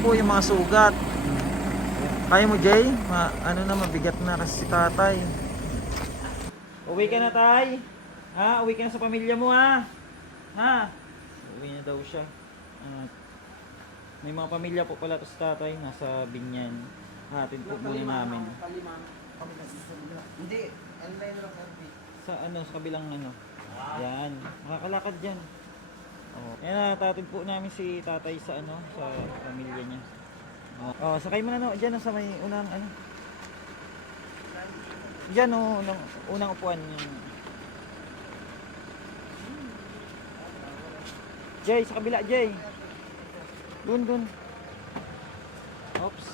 Po yung mga sugat. Kaya mo, Jay? Ano na, mabigat na kasi si tatay. Uwi ka na, tay? Ha? Uwi ka na sa pamilya mo, ha? Ha? Uwi na daw siya. May mga pamilya po pala to sa tatay. Nasa Binyan. Hatid po muna namin. Hindi, online lang sabi. Sa kabilang ano. Yan. Makakalakad dyan. Oh. Yan na, tatid po namin si tatay sa sa pamilya niya. Oh, sakay mo na no, diyan sa may unang Diyan unang upuan niya. Jay, sa kabila, Jay. Dun. Oops.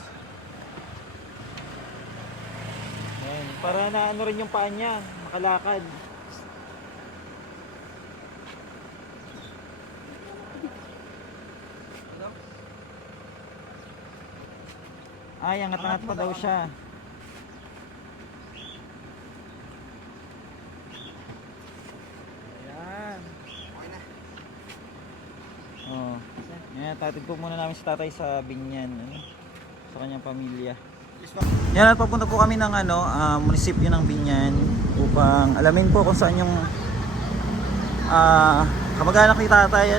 Ayan, para na rin yung paa niya, makalakad. Ay, angat-angat pa daw siya. Ayan. Okay na. Oh. Yan, tatid po muna namin si tatay sa Binyan, sa kanyang pamilya. Yan, at papunta po kami ng munisipyo ng Binyan upang alamin po kung saan yung kamag-anak ni tatay,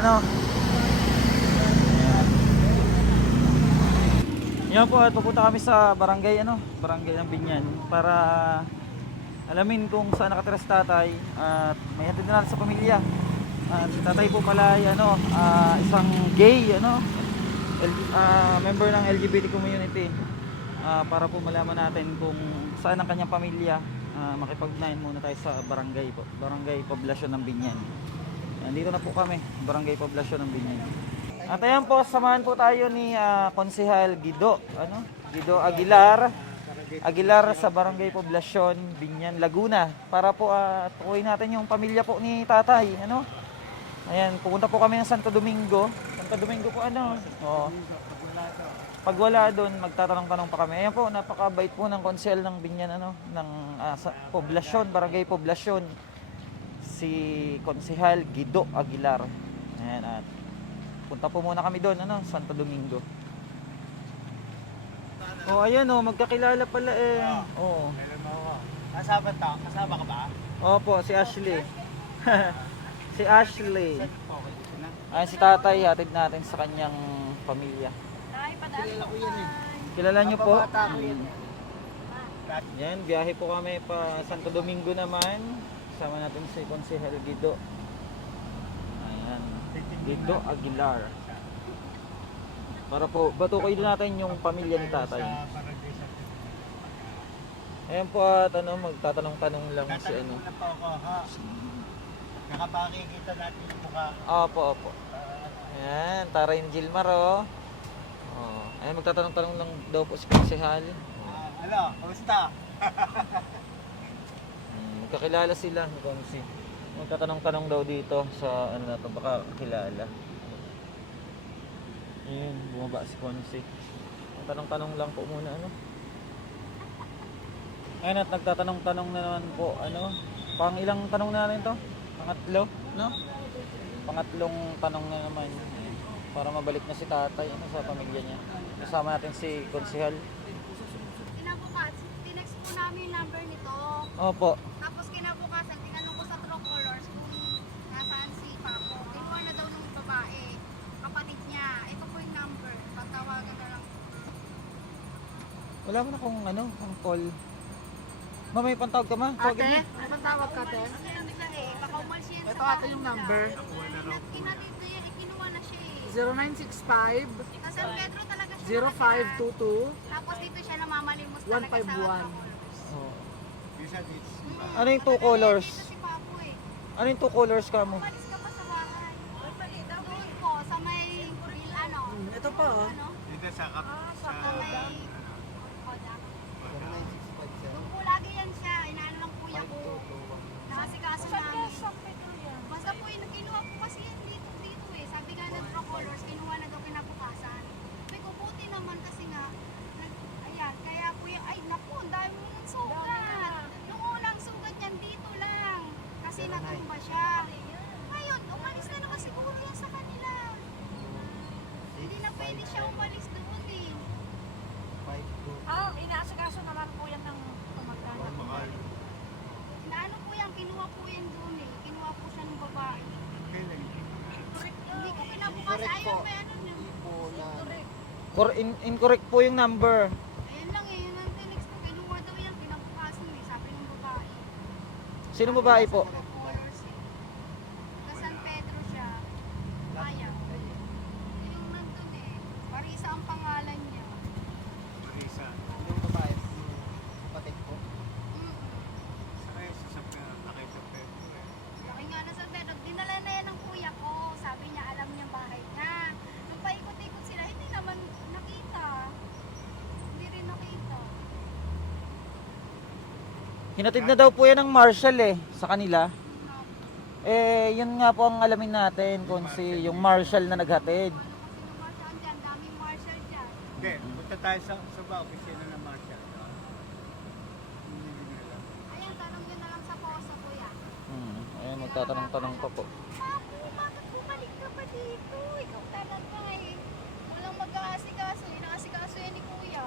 Yan po, at pupunta kami sa barangay barangay ng Binyan para alamin kung saan nakatira si tatay at may hatid na natin sa pamilya. At si tatay po pala ay isang gay member ng LGBT community. Para po malaman natin kung saan ang kanyang pamilya, makipag-ugnayan muna tayo sa barangay poblasyon ng Binyan. Nandito na po kami, barangay poblasyon ng Binyan. At ayan po, samahan po tayo ni Konsehal Guido Aguilar sa Barangay Poblasyon, Binyan, Laguna, para po tukuyin natin yung pamilya po ni tatay, Ayan, pupunta po kami ng Santo Domingo. Santo Domingo po Pag wala doon, magtatanong-tanong pa kami. Ayan po, napakabait po ng konsehal ng Binyan, sa Poblasyon, Barangay Poblasyon, si Konsehal Guido Aguilar. Ayan, at punta po muna kami doon, Santo Domingo. Oh, ayan magkakilala pala Oh. Kasama ka ba? Opo, si Ashley. Si Ashley. Ayan si tatay, hatid natin sa kanyang pamilya. Kilala ko yan eh. Kilala niyo po? Bata ko yan. Yan, biyahe po kami pa Santo Domingo naman. Kasama natin si Konsehal Guido. Ayan, Guido Aguilar. Para po batukoy natin yung pamilya ni tatay. Ayan po at magtatanong-tanong lang si Nakapakikita natin yung mukha. Opo. Ayan, Taray ni Gilmar Ayan, magtatanong-tanong lang daw po si Konsehal. Kamusta? Magkakilala sila ni Konsi. Magtatanong-tanong daw dito sa baka kilala. Ayun, bumaba si Konsi. Tanong-tanong lang po muna Ayun, at nagtatanong-tanong na naman po pang ilang tanong na natin to? Pangatlo, Pangatlong tanong na naman. Ayun, para mabalik na si tatay sa pamilya niya. Kasama natin si Konsehal. Tinext po namin yung number nito. Opo. Tapos kinabukasan, tinanong ko sa True Colors kung nasaan si Paco. Kinuha na daw ng babae, kapatid niya. Ito po yung number. Patawagan na lang. Wala mo na kung kung call. May pantawag ka ma? Tawagin mo. Ano bang tawag ka, te? Baka umalis yan Ito ate yung number. Kinatito yan, kinuha na siya 0965 Sa San Pedro talaga siya 0522 Tapos dito siya namamalimos talaga 151. sa True Oh. Colors. Ano yung two colors? Dito si Paco Ano yung two colors ka mo? Umalis ka pa sa bahay. Doon po, sa may, Ito pa Dito sa sa may, doon po lagi yan siya, inaano ng kuya ko. Nakasikaso namin. Basta po, kinuha po kasi yan dito Sabi nga ng True Colors, kinuha na daw kinabukasan. Sabi ko, buti naman kasi nga, ayan, kaya kuya, ay naku, ang dami mo ng sugat. Yung unang sugat niyan dito lang. Kasi natumba siya. Ngayon, umalis na naman siguro yan sa kanila. Hindi na pwede siya umalis doon. Incorrect po yung number. Ayun lang eh, yun ang tinext ko. Kinuha daw yan, kinabukasan eh, sabi ng babae. Sino babae po? Colors eh. Taga San Pedro siya. Maya. Yung nandun eh, Parisa ang pangalan niya. Marisa. Yung babae, kapatid ko. Sakay sa nakita ko. Laki nga na San Pedro. Dinala na yan ng kuya ko. Sabi niya, alam niya bahay na. Nung paikot-ikot sila, hindi naman nakita. Hindi rin nakita. Hinatid na daw po yan ng marshal eh, sa kanila. Eh, yun nga po ang alamin natin kung si yung marshal na naghatid. Ano kasi yung marshal dyan, daming marshal dyan. Okay, punta tayo sa opisina ng Marshall. Hindi nila. Ayan, tanong nyo na lang sa poso, kuya. Ayun, magtatanong-tanong pa po. Papo, bakit bumalik ka pa dito? Ikaw talaga eh. Walang mag-aasikaso. Inaasikaso yan ni kuya.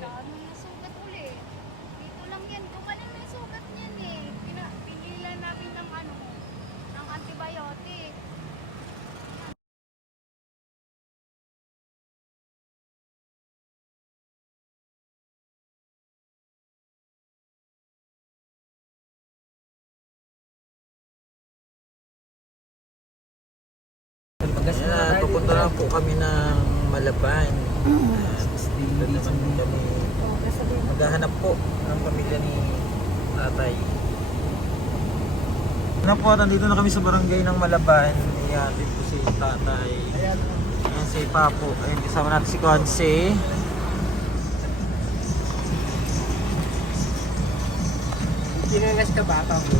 Dami na sugat ulit. Dito lang yan. Gumaling na yung sugat niyan eh. Pinilan namin ng ano, ng antibiotic. Ayan, pupunta na po kami ng Malaban. Dito naman po kami maghahanap po ng pamilya ni tatay. Ano po, nandito na kami sa barangay ng Malaban. Ihatid po si tatay. Ayan si Papo. Ayan, kasama natin si Conce. Tinanas ka ba, Pamo?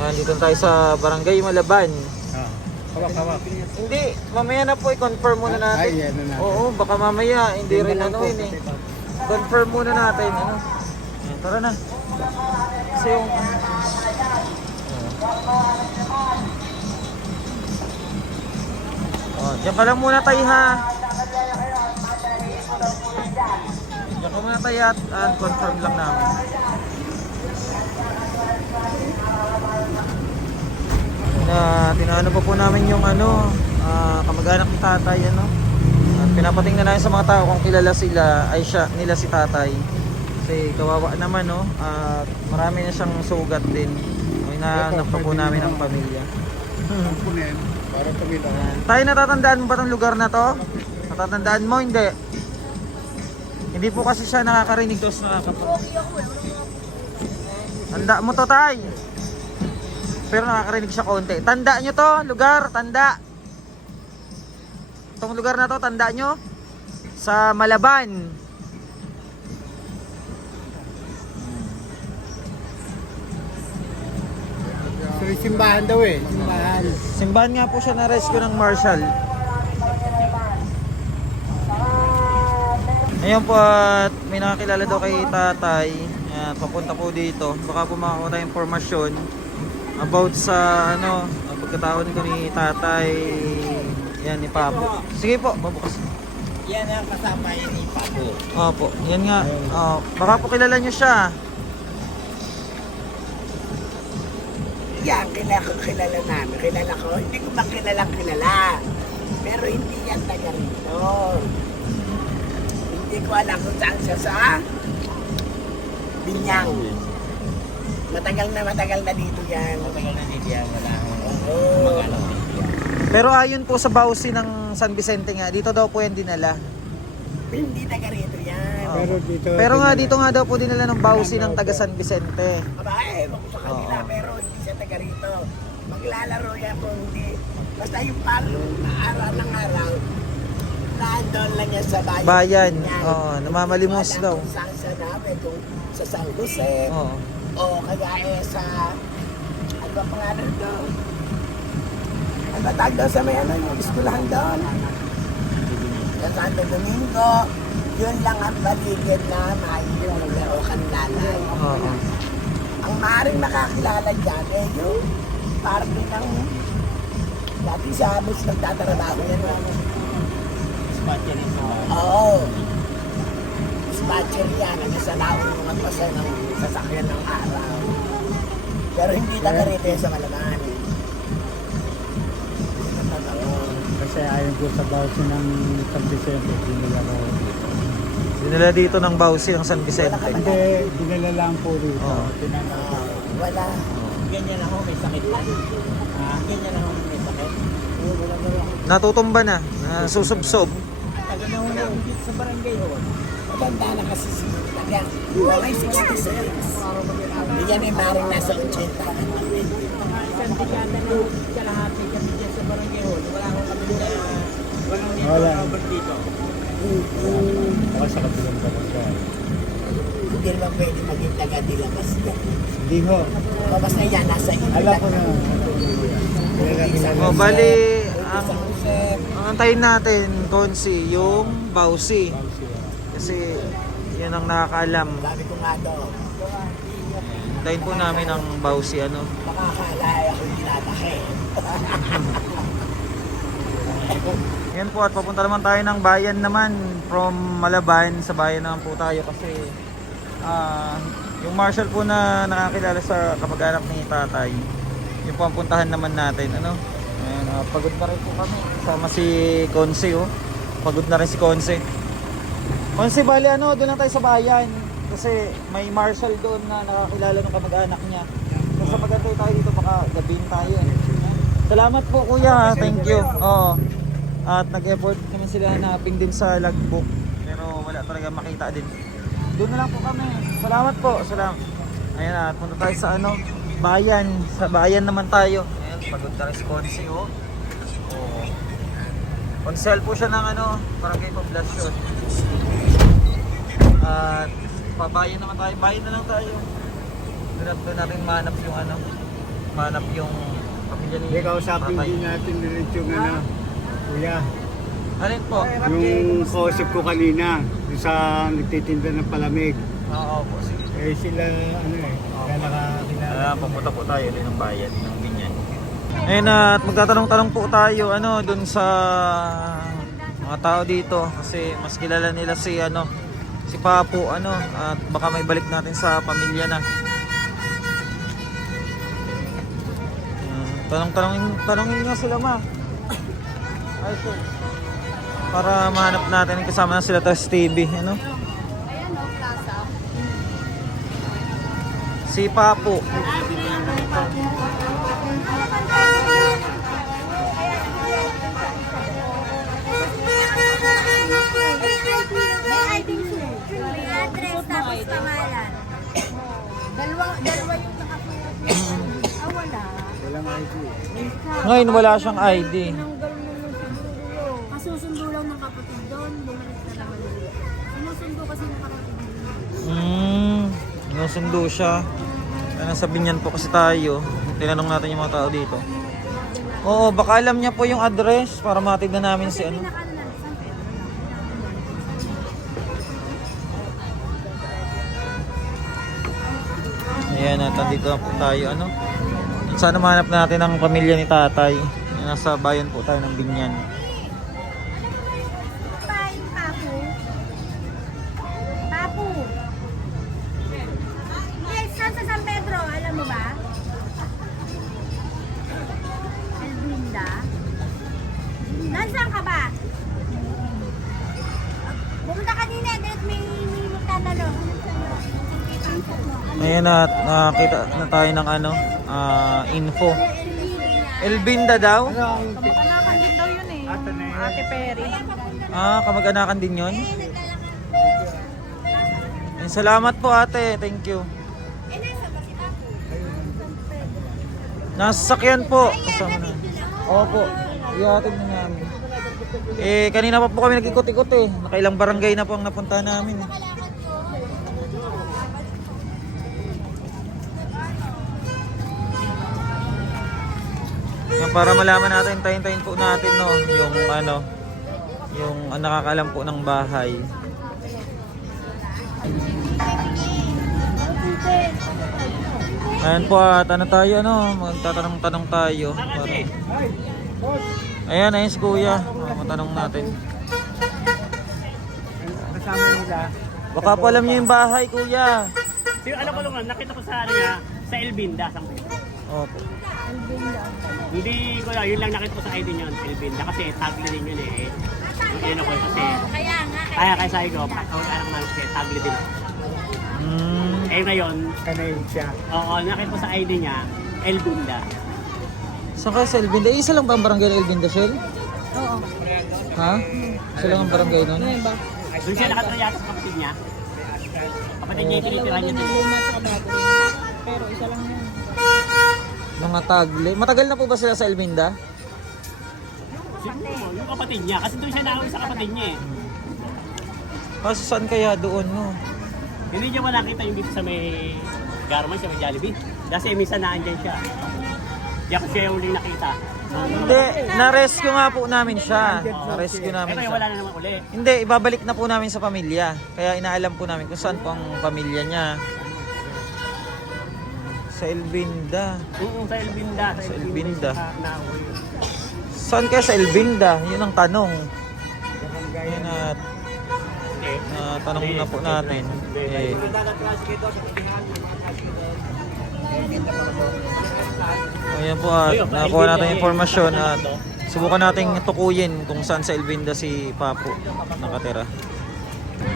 Ayan, dito na tayo sa barangay Malaban. Hawak. Hindi, mamaya na po i-confirm muna natin. Ay, yan na natin. Oo, baka mamaya hindi rin ano yun eh. Confirm muna natin ano. Ayan, tara na. Kasi yung diyan ka lang muna tayo ha. Diyan ka muna tayo at confirm lang namin. Tinaano pa po namin yung ano, kamag-anak ni tatay ano. At pinapatingnan namin sa mga tao kung kilala sila ay nila si tatay. Kasi kawawa naman no. At marami na siyang sugat din. Hinahanap pa po namin ang pamilya. Kunin, para tumila. Tayo, natatandaan mo ba itong lugar na to? Natatandaan mo? Hindi. Hindi po kasi siya nakakarinig to sa tanda mo to, tay. Pero nakakarinig siya konti. Tanda nyo to, lugar, tanda. Itong lugar na to, tanda nyo. Sa Malaban. So, simbahan daw eh. Simbahan. Simbahan nga po siya na rescue ng marshal. Ayun po, at may nakakilala daw kay tatay. Ayan, papunta po dito. Baka po makakuha tayong informasyon about sa ano, pagkatao ko ni tatay. Yan, ni Papo. Sige po, babukas. Yan ang kasama yun ni Papo. Opo, yan nga. Baka po kilala nyo siya. Yan, kilala namin. Kilala ko. Hindi ko kilala. Pero hindi yan taga rito. Hindi ko alam kung saan siya sa Binyang. Matagal na dito yan. Matagal na dito yan. Wala akong Oo. mag-alam dito yan. Pero ayon po sa bausi ng San Vicente nga, dito daw po yan dinala. Hindi taga rito yan. Oo. Pero dito, Pero nga dito nga daw po dinala ng bausi ng taga San Vicente. Babae, ewan ko sa kanila, Oo. pero hindi siya taga rito. Maglalaro yan kung hindi. Basta yung parang araw ng araw, nandun lang yan sa bayan. Bayan. Yan. Oo, namamalimos Hindi ko alam daw. Kung saan siya namin, kung sa San Jose, Oo. o kaya sa, ano ba pangalan doon? Ano ba tawag doon sa may ano, yung eskulahan doon? Sa Santo Domingo, yun lang ang paligid na may yung laro kanlalay. Oo. Ang maaaring makakilala dyan, eh yung parang din ng dati sa bus nagtatrabaho yan. spotcher rin sa bahay. Oo. Dispatcher yan, nasa laon ng magpasa ng sasakyan ng araw. Pero hindi taga rito yan sa Malaban. Kasi Kasi ayon ko sa bawsi ng San Vicente, dinala ko. Dinala dito ng Bausi ng San Vicente. Hindi, dinala lang po dito. Oo. Tinanong ko. Wala. Ganyan ako, may sakit lang. Ganyan ako, may sakit. Natutumba na, susubsob. Tagal na una dito sa barangay hall. Maganda na kasi si Taga. May 66. Bigyan ni Maring nasa 80. Isang dekada na kalahati kami dyan sa barangay hall. Wala akong kabili na walang dito Wala. Robert dito. Ako sa kabilang barangay. Hindi naman pwede maging taga nilabas yan. Hindi ho. Labas na yan, nasa inyo. Alam ko na. O, bali, ang Isang chef. antayin natin, Konsi, yung Bausi. Kasi, yan ang nakakaalam. Sabi ko nga daw, Antayin po namin ang Bausi, ano. makakaalay ako dinadaki. Yan po, at papunta naman tayo ng bayan naman. From Malaban, sa bayan naman po tayo kasi yung marshal po na nakakilala sa kamag-anak ni tatay, yung po ang puntahan naman natin, ano. Ayan, pagod na rin po kami. Kasama si Konse, oh. Pagod na rin si Konse. Konse, bali ano, doon lang tayo sa bayan. Kasi may marshal doon na nakakilala ng kamag-anak niya. So sa pag-antay tayo dito, baka gabihin tayo. Salamat po kuya, ha. Thank you. Oo. At nag-effort naman sila hanapin din sa logbook. Pero wala talaga makita din. Doon na lang po kami. Salamat po. Salamat. Ayan na, punta tayo sa ano, bayan. Sa bayan naman tayo. Ayan, pagod na rin si Konsi, oh. Oo. Konsel po siya ng ano, barangay poblasyon. At pabayan naman tayo. Bayan na lang tayo. Doon natin manap yung ano, manap yung pamilya ni Hindi, kausapin tatay. din natin diretso yung ano. Kuya, Alin po? yung kausap ko kanina, yung sa nagtitinda ng palamig. Oo po, sige. Eh sila, ano eh, kaya nakakilala. Pupunta po tayo din ng bayan ng Binyan. Ayun at magtatanong-tanong po tayo ano dun sa mga tao dito kasi mas kilala nila si ano si Papo ano at baka may balik natin sa pamilya na. Tanongin nga sila ma. Ay sir. Para mahanap natin kasama na sila tas TV ano. Ayan o, plaza. Si Papo. May ID sir. May address tapos pangalan. Dalawa yung nakasulat. Wala. Walang ID. Ngayon wala siyang ID. Tinanggal mo yung siguro. Kasusundo lang ng kapatid doon. Bumalik na naman ulit. Sinusundo kasi ng kapatid doon. Sinusundo siya. Nasa Binyan po kasi tayo. Tinanong natin yung mga tao dito. Oo, baka alam niya po yung address para matignan namin si ano. Pinakano na, San Pedro lang. Ayan, at dito na po tayo. Ano? Sana mahanap natin ang pamilya ni tatay. Nasa bayan po tayo ng Binyan. Papo. Papo. Yes, saan sa San Pedro? Alam mo ba? Elbinda. Nasaan ka ba? Pumunta kanina, dahil may magtatanong. Ayan at nakakita na tayo ng ano, info. Elbinda daw? Kamag-anakan din daw yun eh. Ate Perry. Kamag-anakan din yun? Salamat po ate, thank you. Nasa sakyan po. Kasama na. Opo, ihatid na namin. Kanina pa po kami nag-ikot-ikot eh. Nakailang barangay na po ang napunta namin. Yan, para malaman natin, tayin-tayin po natin no, yung ano, yung nakakaalam po ng bahay. Ayan po at ano tayo ano, magtatanong-tanong tayo. Para... Ayan, ayun si kuya. Matanong natin. Kasama nila. Baka po alam niyo yung bahay kuya. Alam ko lang, nakita ko sa ano niya, sa Elbinda, San Pedro. Opo. Hindi ko lang, yun lang nakita ko sa ID niyo, Elvinda. Kasi tagli din yun eh. Yun ako kasi. Kaya sabi ko, pagkakaroon naman kasi tagli din ako. Eh ngayon, Kanayin siya. oo, nakita ko sa ID niya, Elvinda. Saan kayo sa Elvinda? Isa lang ba ang barangay ng Elvinda, Shell? Oo. Ha? Isa lang ang barangay nun? Ano ba? Doon siya nakatira yata sa kapatid niya. Kapatid niya yung tinitira niya Yung din. luma sa kabato. Pero isa lang yun. Mga tagle. Matagal na po ba sila sa Elvinda? Siguro, yung kapatid niya. Kasi doon siya nauwi sa kapatid niya eh. Kaso saan kaya doon, no? Hindi niya wala nakita yung dito sa may Garman, sa may Jollibee. Kasi minsan naandyan siya. Di ako siya yung huling nakita. Hindi, na-rescue nga po namin siya. Na-rescue namin Pero siya. wala na naman uli. Hindi, ibabalik na po namin sa pamilya. Kaya inaalam po namin kung saan po ang pamilya niya. Sa Elvinda. Oo, sa Elvinda. Sa Elvinda. Nauwi. Saan kaya sa Elvinda? Yun ang tanong. Yun at tanong na po natin. Eh, ayan po at nakuha natin informasyon at subukan nating tukuyin kung saan sa Elvinda si Papo nakatira.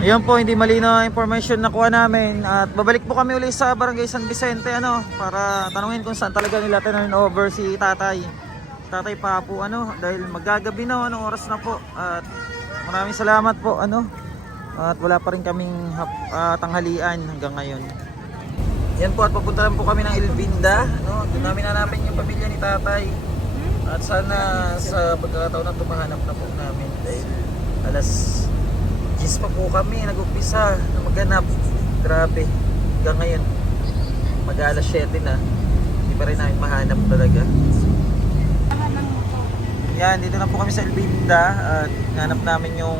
Ayan po, hindi malinaw ang information na kuha namin at babalik po kami ulit sa Barangay San Vicente para tanungin kung saan talaga nila turn over si Tatay Papo dahil maggagabi na anong oras na po at maraming salamat po at wala pa rin kaming tanghalian hanggang ngayon. Yan po at papunta lang po kami ng Elvinda doon namin hanapin yung pamilya ni Tatay at sana sa pagkakataon na tumahanap na po namin dahil alas 10 pa po kami nag-umpisa na maghanap. Grabe, hanggang ngayon mag-alas 7 na hindi pa rin namin mahanap talaga. Yan, dito na po kami sa Elvinda at hanap namin yung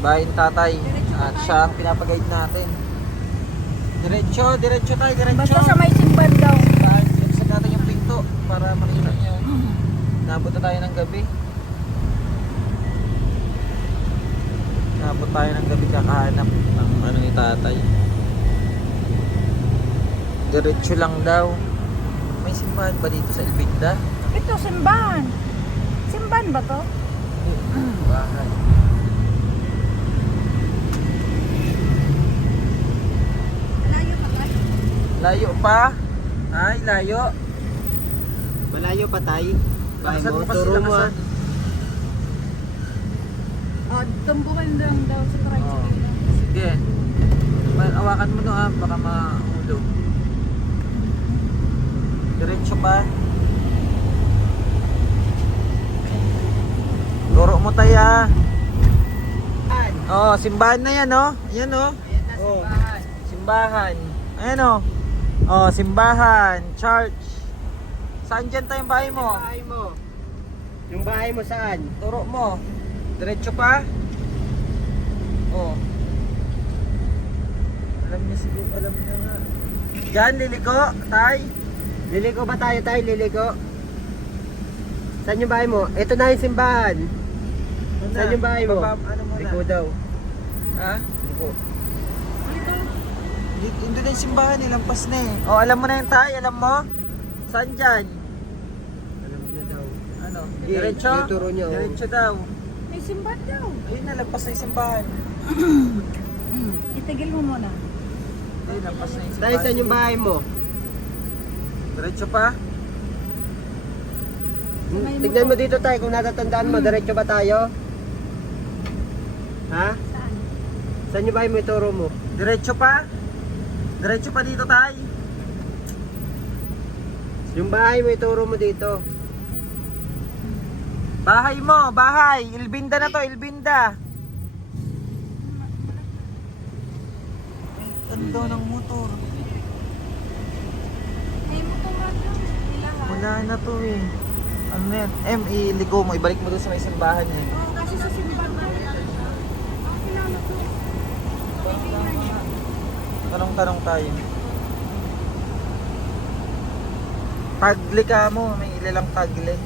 bahay ni Tatay at siya ang pinapaguide natin. Diretso tayo, diretso. Basta sa may simban daw. Buksan natin yung pinto para makita nyo. Nabot na tayo ng gabi. Nabot tayo ng gabi kakahanap ng ni Tatay. Diretso lang daw. May simbahan ba dito sa Elvinda? Ito, simbahan. Simbahan ba to? Bahay. Layo pa? Ay, layo. Malayo pa tayo. Lakasan mo kasi, lakasan. Tumbukan lang daw sa tricycle. Sige. Awakan mo baka mahulog. Diretso pa. Guro mo tayo. Oh, simbahan na yan, Ayan, simbahan. Ayan, Oh, simbahan, church. Saan dyan tayo yung bahay mo? Bahay mo. Yung bahay mo saan? Turo mo. Diretso pa. Oh. Alam niya siguro, alam niya nga. Diyan, liliko, tay. Liliko ba tayo? Liliko? Saan yung bahay mo? Ito na yung simbahan. Saan yung bahay mo? Ano mo Liko na? daw. Ha? Liko. Hindi na yung simbahan, lampas na eh. Oh, alam mo na yung tay, alam mo? Saan dyan? Alam mo na daw. Ano? Sige, Diretso? ituro niyo, oh. Diretso daw. May simbahan daw. Ayun na, lampas na yung simbahan. Itigil mo muna. Ayun, lampas na yung Tayo simbahan. saan yung bahay mo? Diretso pa? Tignan mo dito tayo kung natatandaan mo. Diretso ba tayo? Ha? Saan yung bahay mo? Ituro mo. Diretso pa? Diretso pa dito tay. Yung bahay mo, ituro mo dito. Bahay mo, bahay. Elvinda na to, Elvinda. Ang daw ng motor. May motor daw. Wala na to eh. Ano yan? Iligo mo, ibalik mo doon sa may simbahan eh. Kasi sa simbahan daw. Tanong-tanong tayo. Tagle ka mo, may ilalang tagle.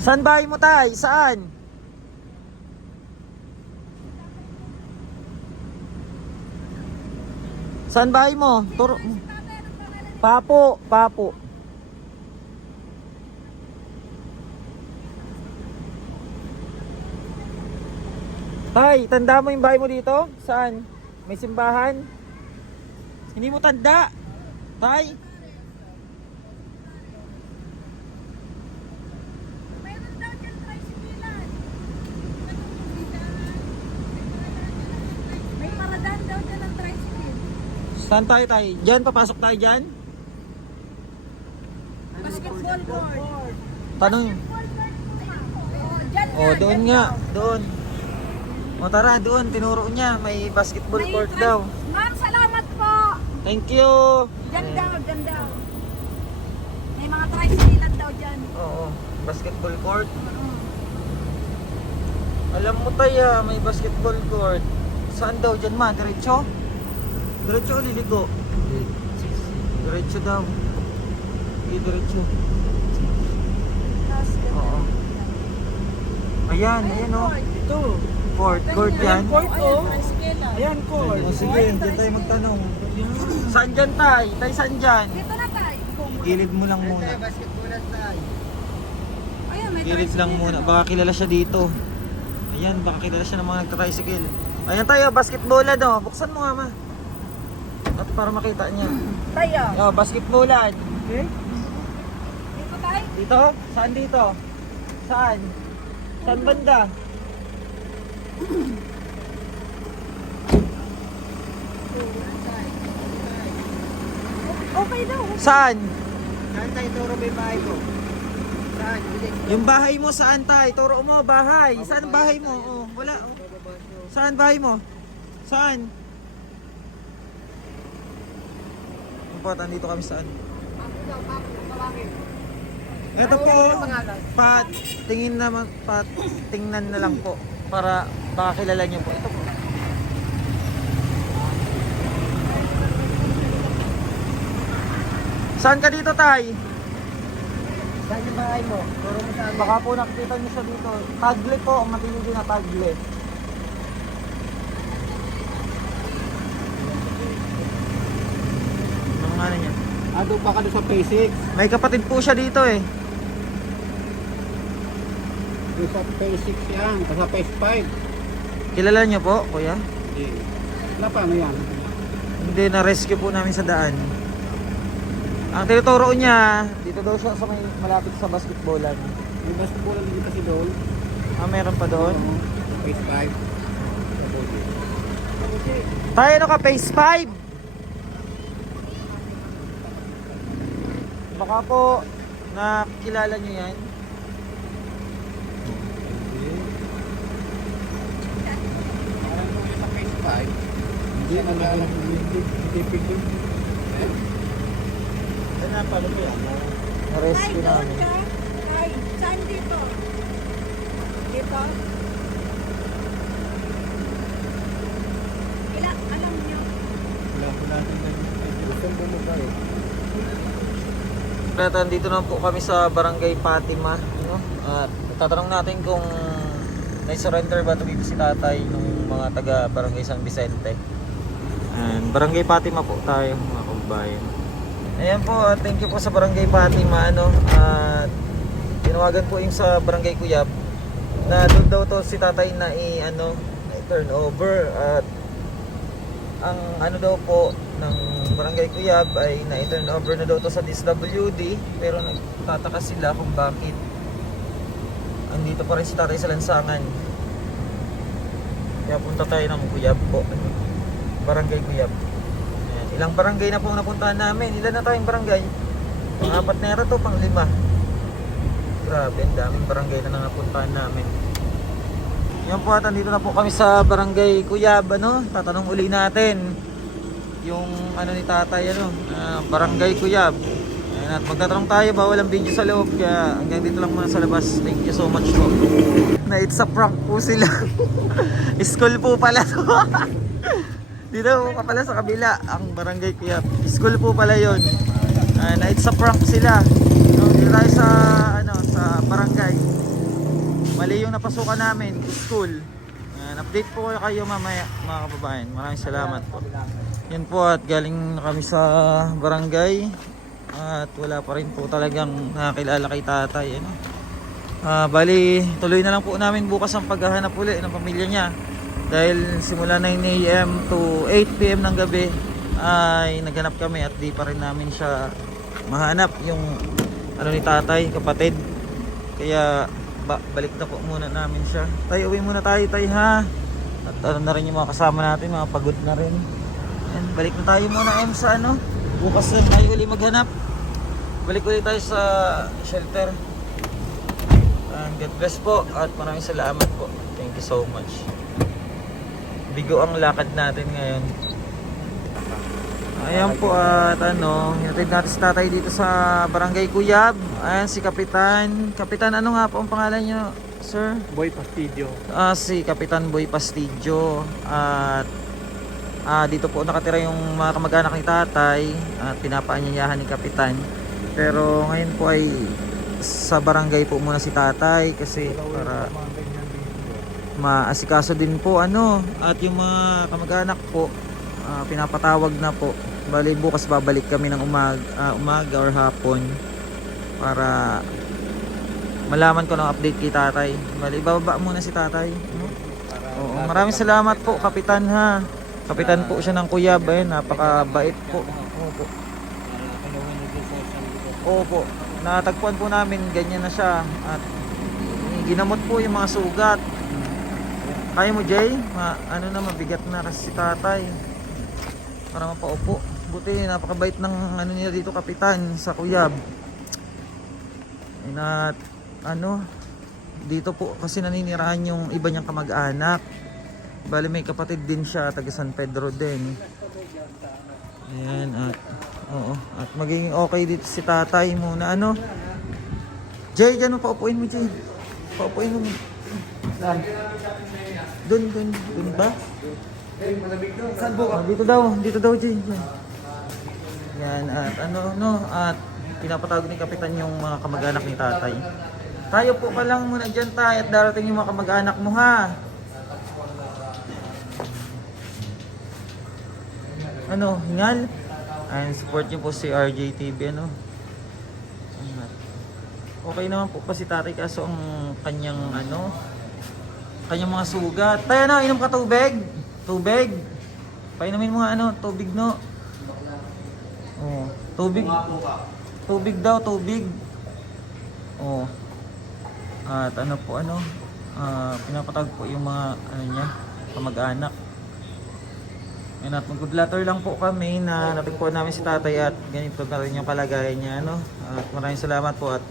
Saan bahay mo tay? Saan? Saan bahay mo? Turo mo. Papo, papo. Tay, tanda mo yung bahay mo dito? Saan? May simbahan? Hindi mo tanda? Tay? May paradaan daw dyan ng tricycle. Saan tayo tay? Diyan, papasok tayo dyan? Basketball court. Tanong. Oh, dyan Oh, doon nga. Doon. O tara, doon. Tinuro niya. May basketball court daw. Ma'am, salamat po. Thank you. Dyan daw, dyan daw. May mga tricycle daw dyan. Oo. Basketball court. Alam mo tayo, may basketball court. Saan daw dyan ma? Diretso? Diretso o liligo? Diretso daw. Okay, diretso. Oo. Ayan, ayan o. Ito. Court yan. Court, oh. Tricycle. Ayan, court. O sige, dyan tayo magtanong. Saan dyan tay? Tay, saan dyan? Dito na tayo. Gilid mo lang muna. Basketballan tayo. Ayun, may Gilid tricycle. lang muna. Baka kilala siya dito. Ayan, baka kilala siya ng mga nagta-tricycle. Ayan tayo, basketballan o. Buksan mo nga ma. At para makita niya. Tayo. Oh, basketballan. Okay. Dito tayo. Dito? Saan dito? Saan? Saan banda? Okay daw. Saan? Saan tayo turo may bahay ko? Saan? Yung bahay mo saan tay? Turo mo, bahay. Saan ang bahay mo? Oh, wala. Oh. Saan bahay mo? Saan? Pat, andito kami saan? Ito po, Pat, tingin naman, Pat, tingnan na lang po para baka kilala niyo po. Ito po. Saan ka dito, tay? Saan yung bahay mo? Turo mo saan. Baka po nakikita niyo siya dito. Tagle po, ang matindi na tagle. Anong ano niya? Doon pa ka doon sa Phase 6. May kapatid po siya dito eh. Doon sa Phase 6 yan. Sa Phase 5. Kilala niyo po, kuya? Hindi. Wala pa ano yan? Hindi, na-rescue po namin sa daan. Ang tinuturo niya, dito daw siya sa may malapit sa basketballan. May basketball din kasi doon. Ah, meron pa doon? Phase 5. Tayo ano ka, phase 5? Baka po, nakilala niyo yan. Parang doon sa Phase 5. Hindi na naglalak hindi pwede. Ano pa, ano yan? Na-rescue namin. Tay, saan dito? Dito? Ilan, alam niyo? Wala po natin na gusto mo bumaba eh. At andito na po kami sa Barangay Fatima, no? At tatanong natin kung may surrender ba ito dito si tatay ng mga taga Barangay San Vicente. And Barangay Fatima po tayo, mga kababayan. Ayan po, thank you po sa Barangay Fatima, ano? At tinawagan po yung sa Barangay Cuyab na doon daw to si tatay na turn over. At ang ano daw po ng Barangay Cuyab ay na-turn over na daw to sa DSWD, pero nagtataka sila kung bakit andito pa rin si tatay sa lansangan. Kaya punta tayo ng Cuyab po, Barangay Cuyab. Ayan. Ilang barangay na pong napuntahan namin. Ilan na tayong barangay? Pang-4 na yata to, pang-5. Grabe, ang daming barangay na napuntahan namin. Yan po, at andito na po kami sa Barangay Cuyab, ano? Tatanong uli natin yung ano ni tatay, Barangay Cuyab. Ayan, at magtatanong tayo, bawal ang video sa loob, kaya hanggang dito lang muna sa labas. Thank you so much po. Na it's a prank po sila. School po pala to. Dito po pala sa kabila ang Barangay Cuyab. School po pala yun. Na it's a prank sila. Dito tayo sa sa barangay. Mali yung napasukan namin, school. Update po kayo mamaya, mga kababayan. Maraming salamat po. Yan po, at galing na kami sa barangay. at wala pa rin po talagang nakakilala kay tatay. Ano? Bali, tuloy na lang po namin bukas ang paghahanap uli ng pamilya niya. Dahil simula 9 AM to 8 PM ng gabi ay naghanap kami at di pa rin namin siya mahanap yung ano ni tatay, kapatid. Kaya balik na po muna namin siya. Tay, uwi muna tayo tay ha. At ano na rin yung mga kasama natin, mga pagod na rin. Ayan, balik na tayo muna sa ano. Bukas na tayo uli maghanap. Balik ulit tayo sa shelter. God bless po at maraming salamat po. Thank you so much. Bigo ang lakad natin ngayon. Ayan po at ano, hinatid natin si tatay dito sa Barangay Cuyab. Ayan si Kapitan. Kapitan, ano nga po ang pangalan niyo, sir? Boy Pastidio. Si Kapitan Boy Pastidio. At dito po nakatira yung mga kamag-anak ni tatay at pinapaanyayahan ni Kapitan. Pero ngayon po ay sa barangay po muna si tatay kasi para maasikaso din po ano, at yung mga kamag-anak po pinapatawag na po. Bali bukas babalik kami ng umaga or hapon para malaman ko ng update kay tatay. Bali ibababa muna si tatay. Oo, maraming salamat po Kapitan ha. Kapitan po siya ng Cuyab, napakabait po. Opo. Opo. Natagpuan po namin ganyan na siya at ginamot po yung mga sugat. Kaya mo Jay? Ano na, mabigat na kasi si tatay para mapaupo. Buti napakabait ng ano niya dito Kapitan sa Cuyab. At ano, dito po kasi naninirahan yung iba niyang kamag-anak. Bali may kapatid din siya taga San Pedro din. Ayan at oo, at magiging okay dito si tatay muna ano. Jay, dyan mo paupuin mo Jay. Paupuin mo. Saan? Dun ba? Saan po? Dito daw Jay. Yan at ano no, at pinapatawag ni Kapitan yung mga kamag-anak ni tatay. Tayo po ka lang muna dyan tay at darating yung mga kamag-anak mo ha. Ano, hingal? And support niyo po si RJTV ano. Okay naman po pa si tatay kaso ang kanyang ano, kanyang mga sugat. Tayo na, inom ka tubig. Tubig. Painumin mo nga ano, tubig no. Oh, tubig. Tubig daw, tubig. Oh. At ano po ano, pinapatawag po yung mga ano niya, kamag-anak. At mag-good letter lang po kami na natagpuan namin si tatay at ganito na rin yung kalagayan niya ano. At maraming salamat po at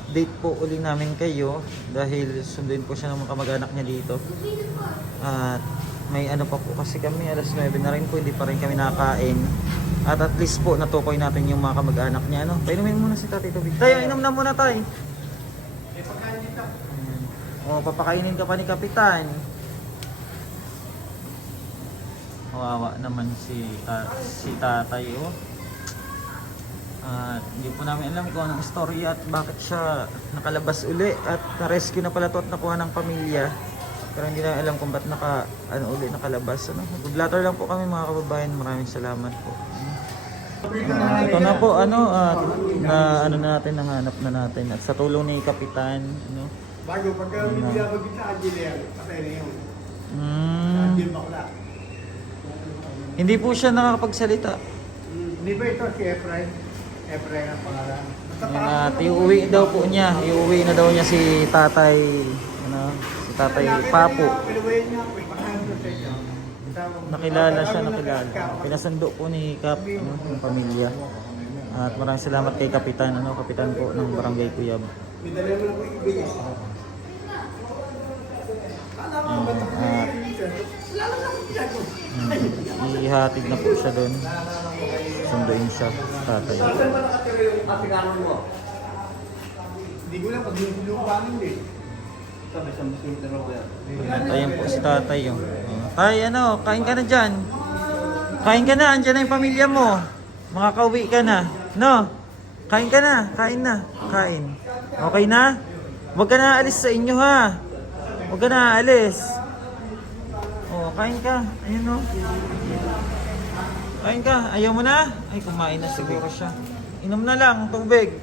update po uli namin kayo dahil sunduin po siya ng mga kamag-anak niya dito. At may ano pa po kasi kami, alas 9 na rin po, hindi pa rin kami nakakain. At least po natukoy natin yung mga kamag-anak niya ano. Painumin muna si tatay tubig. Tayo, inom na muna tayo. O, papakainin ka pa ni Kapitan. Kawawa naman si tatay oh. At hindi po namin alam kung anong istorya at bakit siya nakalabas uli at na-rescue na pala to at nakuha ng pamilya. Pero hindi na alam kung ba't nakalabas ano. Good letter lang po kami mga kababayan. Maraming salamat po. Ito na po ano na ano natin, nahanap na natin at sa tulong ni Kapitan ano. Bago pagka hindi ako kita Angelier, patay na yun. Angel bakla. Hindi po siya nakakapagsalita. Hindi ba ito si Efrain? Efrain ang pangalan. Yan, at iuwi daw po niya. Iuwi na daw niya si tatay ano, si tatay Papo. Pinuwayan niya ako, ipakain ko sa inyo. Nakilala siya, nakilala. Pinasundo po ni Kap ano, ng pamilya. At maraming salamat kay Kapitan ano, Kapitan po ng Barangay Cuyab. May dala mo lang po ibigay. Ihatid na po siya doon. Sunduin siya tatay. Saan ba nakatira yung kapikanon mo? Hindi ko lang pag yung lupanin din. Sabi sa musim na raw yan. Ayan po si tatay yung. Tay, ano, kain ka na dyan. Kain ka na, andyan na yung pamilya mo. Makakauwi ka na. No? Kain ka na, kain na. Kain. Okay na? Huwag ka na aalis sa inyo ha. Huwag ka na aalis. Oh, kain ka. Ayun no. Kain ka. Ayaw mo na? Ay, kumain na siguro siya. Inom na lang, tubig.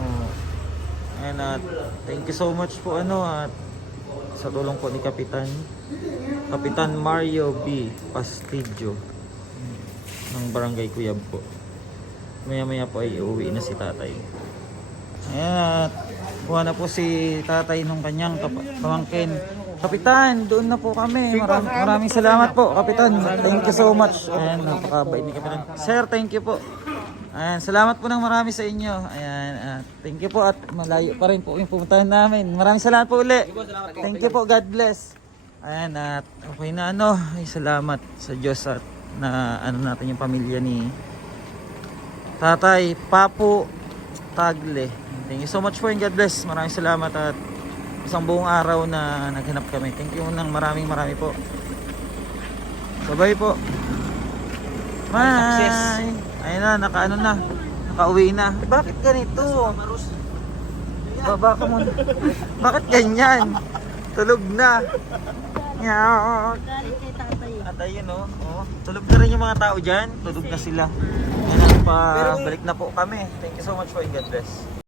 Oh. And thank you so much po at sa tulong po ni Kapitan Mario B. Pastillo ng Barangay Cuyab po. Maya po ay uuwi na si tatay. Ayan, kuha na po si tatay nung kanyang pamangkin. Kapitan, doon na po kami. Maraming salamat po, Kapitan. Thank you so much. Ayan, napakabait ni Kapitan. Sir, thank you po. Ayan, salamat po ng marami sa inyo. Ayan, thank you po at malayo pa rin po yung pumuntahan namin. Maraming salamat po uli. Thank you po, God bless. Ayan, at okay na ay salamat sa Diyos at na natin yung pamilya ni Tatay Papu Tagle. Thank you so much po and God bless. Maraming salamat at isang buong araw na naghanap kami. Thank you ng maraming po. Sabay po. Bye! Ayun na, nakauwi na. Bakit ganito? Baba ka muna. Bakit ganyan? Tulog na. At ayun tulog na rin yung mga tao dyan. Tulog na sila. Yan, balik na po kami. Thank you so much for God bless.